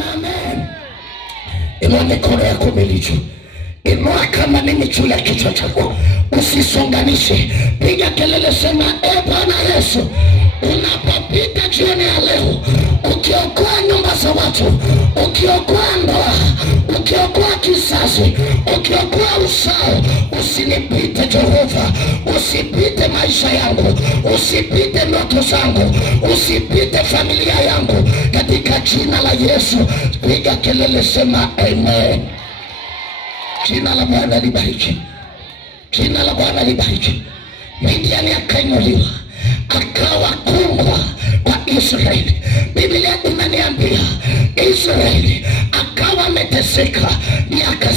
Sema amen. Inua mikono yako milicho. Inua kama nini juu ya kichwa chako. Usisonganishe. Piga kelele, sema Bwana Yesu, unapopita jioni ya leo, ukiokoa nyumba za watu, ukiokoa ndoa, ukiokoa kizazi, ukiokoa usao, usinipite Jehova. Usipite maisha yangu, usipite ndoto zangu, usipite familia yangu, katika jina la Yesu. Piga kelele, sema amen. Jina la Bwana libariki. Jina la Bwana libariki. Midiani akainuliwa, akawa kungwa kwa Israeli. Biblia inaniambia Israeli akawa ameteseka miaka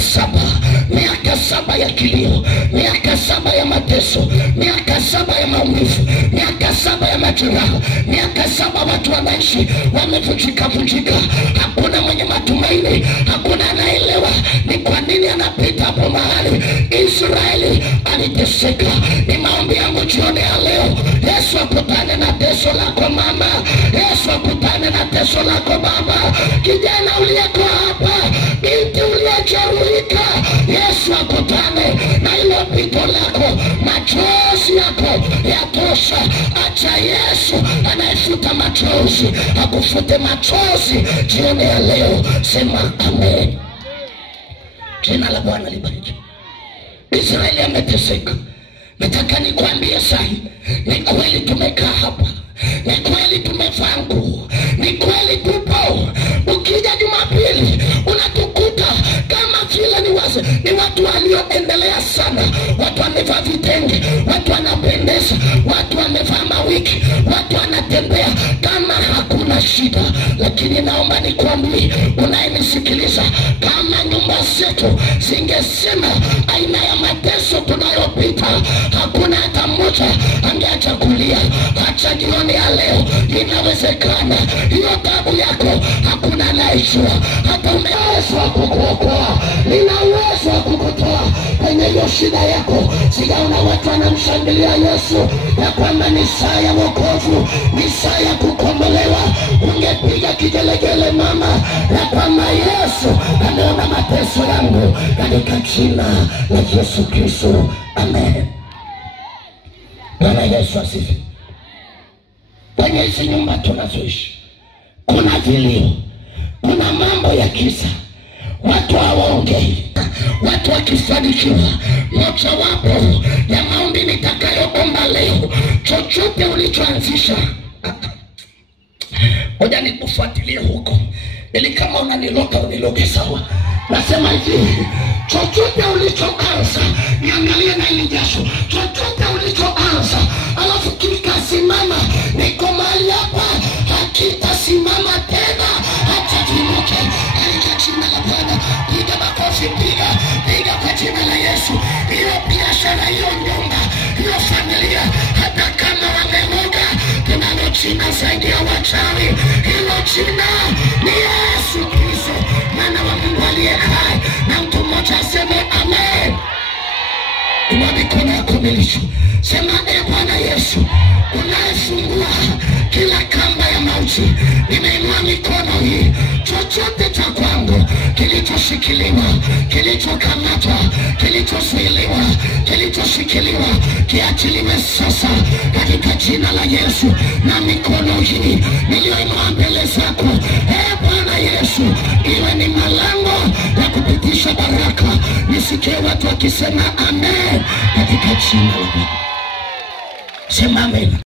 saba ya kilio, miaka 7 ya mateso, miaka 7 ya maumivu, miaka 7 ya majeraha, miaka 7 watu wanaishi wamevunjika. Hakuna mwenye matumaini, hakuna anaelewa ni kwa nini anapita hapo mahali. Israeli aliteseka. Ni maombi yangu jioni ya leo, Yesu akutane na teso lako mama, Yesu akutane na teso lako baba, kijana uliyeko hapa, binti uliyejeruhika, Yesu akutane na hilo pito lako. Machozi yako yatosha. Acha Yesu anayefuta machozi akufute machozi jioni ya leo. Sema amen. Jina la Bwana libariki. Israeli ameteseka. Nataka nikwambie sahi, ni kweli tumekaa hapa, ni kweli tumevaa nguo, ni kweli tupo. Ukija Jumapili unatukuta kama vile ni watu walioendelea sana. Watu wamevaa vitenge, watu wanapendeza, watu wamevaa mawiki, watu wanatembea kama hakuna shida. Lakini naomba nikwambie unayenisikiliza, kama nyumba zetu zingesema aina ya mateso tunayopita, hakuna hata mmoja angeacha kulia. Acha jioni ya leo, inawezekana hiyo tabu yako hakuna anayejua. Hata umeweza kukuokoa, ninaweza kukutoa kwenye hiyo shida yako. Sijaona watu wanamshangilia Yesu ya kwamba ni saa ya wokovu, ni saa ya kukombolewa. Ungepiga kigelegele mama ya kwamba Yesu ameona mateso yangu, katika jina la Yesu Kristo. Amen. Bwana Yesu asifiwe. Kwenye hizi nyumba tunazoishi kuna vilio, kuna mambo ya kisa, watu hawaongei. Watu wakifanikiwa, mojawapo ya maombi nitakayoomba leo, chochote ulichoanzisha, ngoja nikufuatilie huko, ili kama unaniloga uniloge sawa. Nasema hivi, chochote ulichoanza, niangalie na ili jasho, chochote ulichoanza alafu kikasimama, niko mahali hapa, hakitasimama tena, hata kimuke. Katika jina la Bwana, piga makofi, piga kwa jina la Yesu. Hiyo biashara, hiyo nyumba, hiyo familia, hata kama wamemoga, tunalo jina zaidi ya wachawi. Hilo jina ni Yesu Kristo, mwana wa Mungu aliye hai. Na mtu mmoja aseme amen. Inua mikono yako milicho. Sema Bwana Yesu, unayefungua kila kamba ya mauti, nimeinua mikono hii. Chochote cha kwangu kilichoshikiliwa, kilichokamatwa, kilichozuiliwa, kilichoshikiliwa, kiachiliwe sasa katika jina la Yesu. Na mikono hii niliyoinua mbele zako, Bwana Yesu, iwe ni malango ya kupitisha baraka. Nisikie watu wakisema amen katika jina la Bwana. Sema amen.